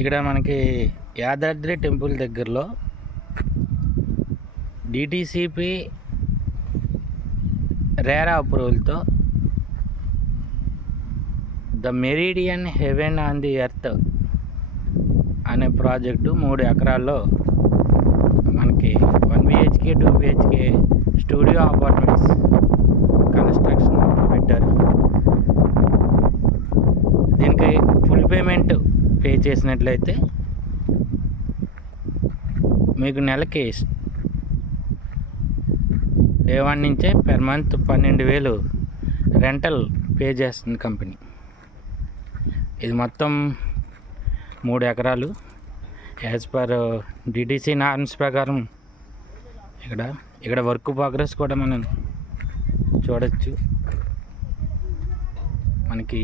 ఇక్కడ మనకి యాదాద్రి టెంపుల్ దగ్గరలో డిటిసిపి రేరా అప్రూవల్తో the Meridian Heaven on the Earth అనే ప్రాజెక్టు 3 ఎకరాల్లో మనకి 1 BHK 2 BHK studio apartments construction పెట్టారు. దీనికి ఫుల్ పేమెంట్ పే చేసినట్లయితే మీకు నెలకి డే 1 నుంచే పెర్ మంత్ 12,000 రెంటల్ పే చేస్తుంది కంపెనీ. ఇది మొత్తం 3 ఎకరాలు యాజ్ పర్ డిటిసి నార్మ్స్ ప్రకారం. ఇక్కడ వర్క్ ప్రోగ్రెస్ కూడా మనం చూడొచ్చు. మనకి